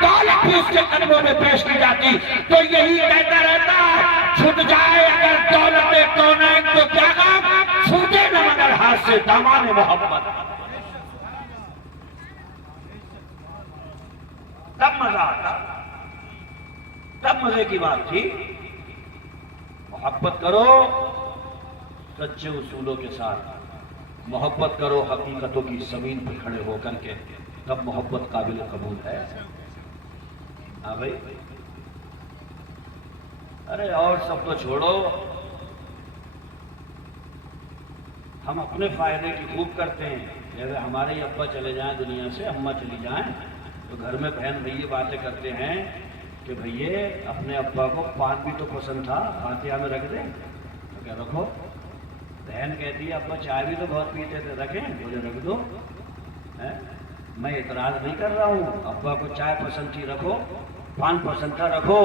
دولت بھی اس کے قدموں میں پیش کی جاتی تو یہی کہتا رہتا چھٹ جائے اگر دولت کونین تو کیا غم چھوٹے نہ مگر ہاتھ سے دامان محبت. تب مزہ آتا, تب مزے کی بات تھی. محبت کرو سچے اصولوں کے ساتھ, محبت کرو حقیقتوں کی زمین پہ کھڑے ہو کر کے, تب محبت قابل قبول ہے. ہاں بھائی, ارے اور سب تو چھوڑو, ہم اپنے فائدے کی خوب کرتے ہیں. جیسے ہمارے ہی ابا چلے جائیں دنیا سے, اماں چلی جائیں, تو گھر میں بہن بھائی باتیں کرتے ہیں کہ بھئیے اپنے ابا کو پان بھی تو پسند تھا, فاتحہ میں رکھ دیں. تو کیا رکھو. بہن کہتی ہے ابا چائے بھی تو بہت پیتے تھے, رکھیں, بولے رکھ دو. میں اعتراض نہیں کر رہا ہوں, ابا کو چائے پسند تھی رکھو, پان پسند تھا رکھو,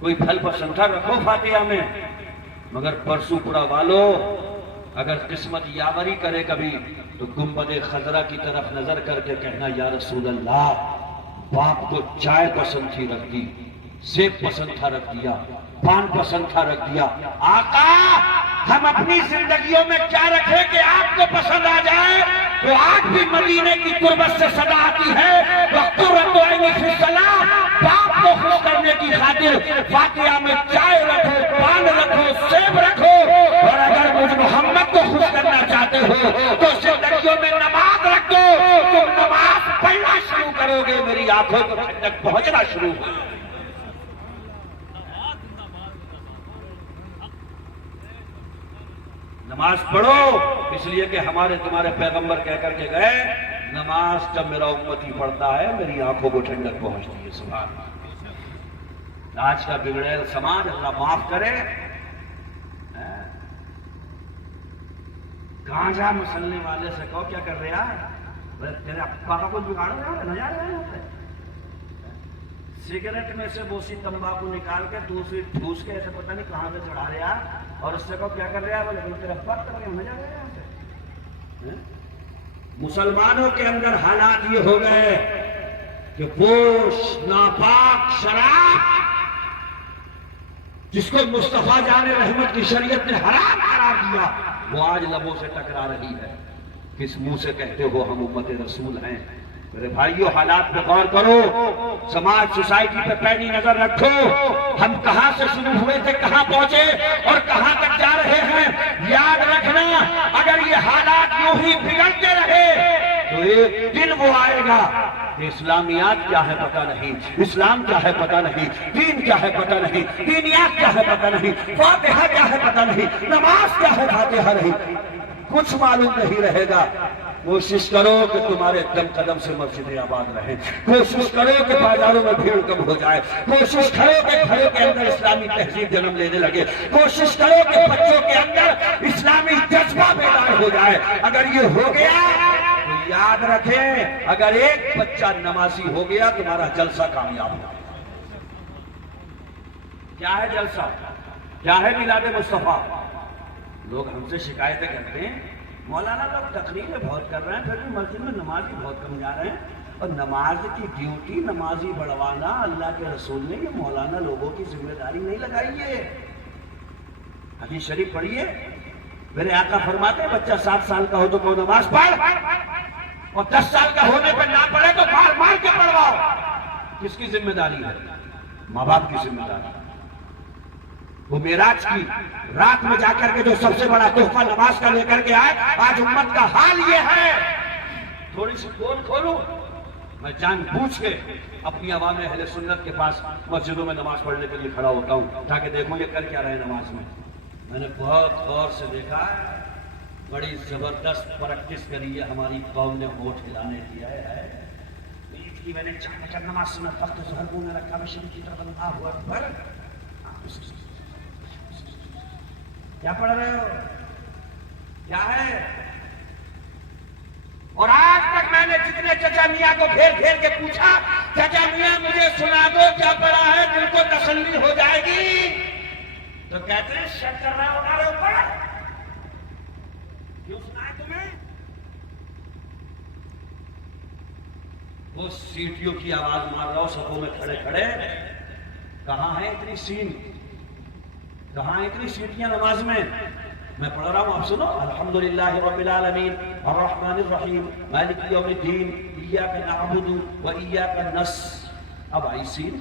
کوئی پھل پسند تھا رکھو فاتحہ میں. مگر پرسو پڑا والو اگر قسمت یاوری کرے کبھی تو گنبد خضرا کی طرف نظر کر کے کہنا یا رسول اللہ, باپ کو چائے پسند تھی رکھ دی, سیب پسند تھا رکھ دیا, پان پسند تھا رکھ دیا. آقا ہم اپنی زندگیوں میں کیا رکھیں کہ آپ کو پسند آ جائے؟ تو آج بھی مدینے کی قربت سے صدا آتی ہے وَقُرَّتُ عَيْنِی فِی الصَّلَاۃِ. باپ کو خوش کرنے کی خاطر فاتحہ میں چائے رکھو, پان رکھو, سیب رکھو. اور اگر مجھ محمد کو خوش کرنا چاہتے ہو تو زندگیوں میں نماز رکھ دو. تم نماز پڑھنا شروع کرو گے, میری آنکھوں کو ٹھنڈک پہنچنا شروع ہو. نماز پڑھو اس لیے کہ ہمارے تمہارے پیغمبر کہہ کر کے گئے نماز جب میرا امتی پڑھتا ہے میری آنکھوں کو ٹھنڈک پہنچتی ہے. سبحان اللہ. آج کا بگڑیل سماج اللہ معاف کرے, گانجا مسلنے والے سے کہو کیا کر رہے ہیں, تیرے ابا کا کوئی بگاڑ رہا ہے. سگریٹ میں سے بوسی تمباکو نکال کے دوسری ٹھوس کے ایسے پتہ نہیں کہاں سے چڑھا رہا, اور اس سے کہو کیا کر رہا ہے, بولے تیرے ابا کر رہے ہیں, مزہ آ رہا ہے. مسلمانوں کے اندر حالات یہ ہو گئے کہ گوش ناپاک شراب جس کو مصطفیٰ جان رحمت کی شریعت نے حرام قرار دیا وہ آج لبوں سے ٹکرا رہی ہے. کس منہ سے کہتے ہو ہم امت رسول ہیں؟ میرے بھائیو حالات پہ غور کرو, سماج سوسائٹی پہ پہلی نظر رکھو. ہم کہاں سے شروع ہوئے تھے, کہاں پہنچے اور کہاں تک جا رہے ہیں. یاد رکھنا اگر یہ حالات یوں ہی بگڑتے رہے تو ایک دن وہ آئے گا کہ اسلامیات کیا ہے پتہ نہیں, اسلام کیا ہے پتہ نہیں, دین کیا ہے پتہ نہیں, دینیات کیا ہے پتہ نہیں, فاتحہ کیا ہے پتہ نہیں, نماز کیا ہے فاتحہ نہیں, کچھ معلوم نہیں رہے گا. کوشش کرو کہ تمہارے دم قدم سے مسجدیں آباد رہیں, کوشش کرو کہ بازاروں میں بھیڑ کم ہو جائے, کوشش کرو کہ گھروں کے اندر اسلامی تہذیب جنم لینے لگے, کوشش کرو کہ بچوں کے اندر اسلامی جذبہ بیدار ہو جائے. اگر یہ ہو گیا تو یاد رکھیں اگر ایک بچہ نمازی ہو گیا تمہارا جلسہ کامیاب ہو. کیا ہے جلسہ, کیا ہے میلاد مصطفیٰ؟ لوگ ہم سے شکایتیں کرتے ہیں مولانا لوگ تقریریں بہت کر رہے ہیں پھر بھی مسجد میں نمازی بہت کم جا رہے ہیں, اور نماز کی ڈیوٹی نمازی بڑھوانا اللہ کے رسول نے یہ مولانا لوگوں کی ذمہ داری نہیں لگائی ہے. حدیث شریف پڑھیے, میرے آقا فرماتے ہیں بچہ 7 سال کا ہو تو کوئی نماز پڑھ, اور 10 سال کا ہونے پہ نہ پڑھے تو مار مار کے پڑھواؤ. کس کی ذمہ داری ہے؟ ماں باپ کی ذمہ داری. وہ معراج کی رات میں جا کر کے جو سب سے بڑا تحفہ نماز کا لے کر کے آئے, آج امت کا حال یہ ہے. تھوڑی سی پول کھولوں, میں جان بوجھ کے اپنی عوام اہل سنت کے پاس مسجدوں میں نماز پڑھنے کے لیے کھڑا ہوتا ہوں تاکہ دیکھوں یہ کر کیا رہے نماز میں. میں نے بہت غور سے دیکھا, بڑی زبردست پریکٹس کری ہے ہماری قوم نے ہونٹ ہلانے کی ہے. میں نے چار نماز سنت وقت ظہر کو میں رکھا شریف کی طرف اللہ اکبر. کیا پڑھ رہے ہو, کیا ہے؟ اور آج تک میں نے جتنے چچا میاں کو پھیر پھیر کے پوچھا چچا میاں مجھے سنا دو کیا پڑھا ہے دل کو تسلی ہو جائے گی, تو کہتے ہیں شک کر رہا ہمارے اوپر, کیوں سنا ہے تمہیں؟ وہ سیٹیوں کی آواز مار رہا ہو صفوں میں کھڑے کھڑے. کہاں ہے اتنی سین، کہاں ہیں اتنی سیٹیاں نماز میں؟ میں پڑھ رہا ہوں، آپ سنو. الحمدللہ رب العالمین الرحمن الرحیم مالک یوم الدین ایاک نعبد و ایاک نستعین. اب آئی سین.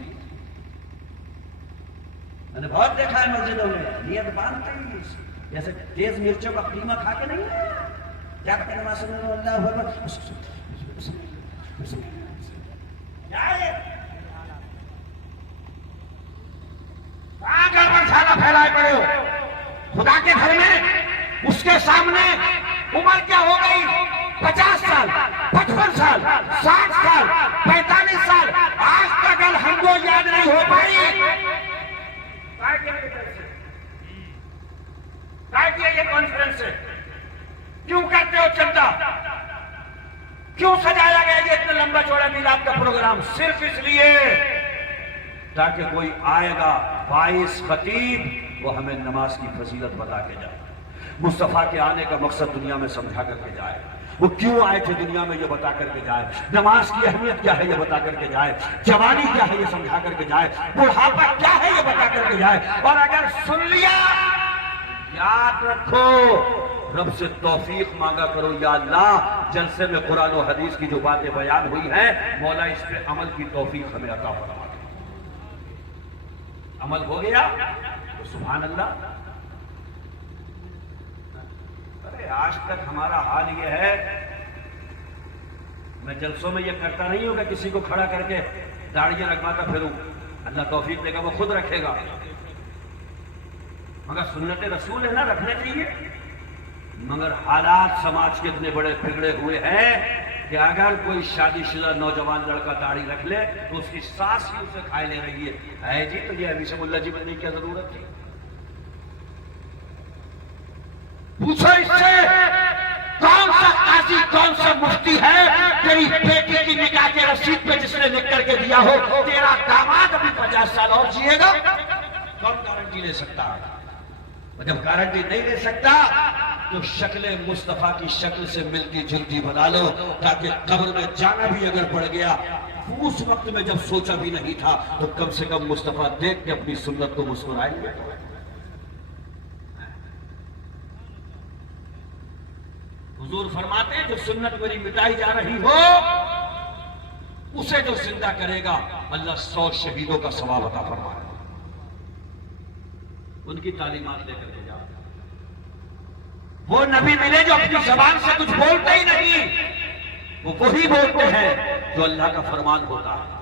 میں نے بہت دیکھا ہے مسجدوں میں نیت باندھتے ہی جیسے تیز مرچوں کا قیمہ کھا کے نہیں کیا کہتے ہیں نماز میں اللہ اکبر. گڑبڑ سارا پھیلائے پڑے ہو خدا کے گھر میں. اس کے سامنے عمر کیا ہو گئی؟ 50 سال، 55 سال، 60 سال، 45 سال. آج تک الحمد یاد نہیں ہو پائی. یہ کانفرنس ہے کیوں کرتے ہو چندہ؟ کیوں سجایا گیا یہ اتنا لمبا چوڑا میلاد کا پروگرام؟ صرف اس لیے تاکہ کوئی آئے گا 22 خطیب وہ ہمیں نماز کی فضیلت بتا کے جائے. مصطفیٰ کے آنے کا مقصد دنیا میں سمجھا کر کے جائے. وہ کیوں آئے تھے دنیا میں یہ بتا کر کے جائے. نماز کی اہمیت کیا ہے یہ بتا کر کے جائے. جوانی کیا ہے یہ سمجھا کر کے جائے. بڑھاپا کیا ہے یہ بتا کر کے جائے. اور اگر سن لیا یاد رکھو رب سے توفیق مانگا کرو. یا اللہ جلسے میں قرآن و حدیث کی جو باتیں بیان ہوئی ہیں مولا اس پہ عمل کی توفیق ہمیں عطا فرما. عمل ہو گیا تو سبحان اللہ. ارے آج تک ہمارا حال یہ ہے، میں جلسوں میں یہ کرتا نہیں ہوں کہ کسی کو کھڑا کر کے داڑھیاں رکھواتا پھروں. اللہ توفیق دے گا وہ خود رکھے گا. مگر سنت رسول ہے نا، رکھنے چاہیے. مگر حالات سماج کے اتنے بڑے بگڑے ہوئے ہیں کہ اگر کوئی شادی شدہ نوجوان لڑکا داڑھی رکھ لے تو اس کی ساس ہی اسے کھائے لے رہی ہے جی تو یہ ہمیشہ ملا جی بننے کی کیا ضرورت تھی؟ پوچھو اس سے کون سا قاضی کون سا مفتی ہے تیری بیٹی کی نکاح کے رسید پہ جس نے لکھ کر کے دیا ہو تیرا داماد ابھی 50 سال اور جیے گا؟ کون گارنٹی لے سکتا؟ اور جب گارنٹی نہیں لے سکتا تو شکل مصطفیٰ کی شکل سے ملتی جلتی بنا لو تاکہ قبر میں جانا بھی اگر پڑ گیا اس وقت میں جب سوچا بھی نہیں تھا تو کم سے کم مصطفیٰ دیکھ کے اپنی سنت کو مسکرائیں گے. حضور فرماتے ہیں جو سنت میری مٹائی جا رہی ہو اسے جو زندہ کرے گا اللہ 100 شہیدوں کا ثواب عطا فرمائے. ان کی تعلیمات لے کر کے جاؤ. وہ نبی ملے جو اپنی زبان سے کچھ بولتے ہی نہیں، وہ وہی بولتے ہیں جو اللہ کا فرمان ہوتا ہے.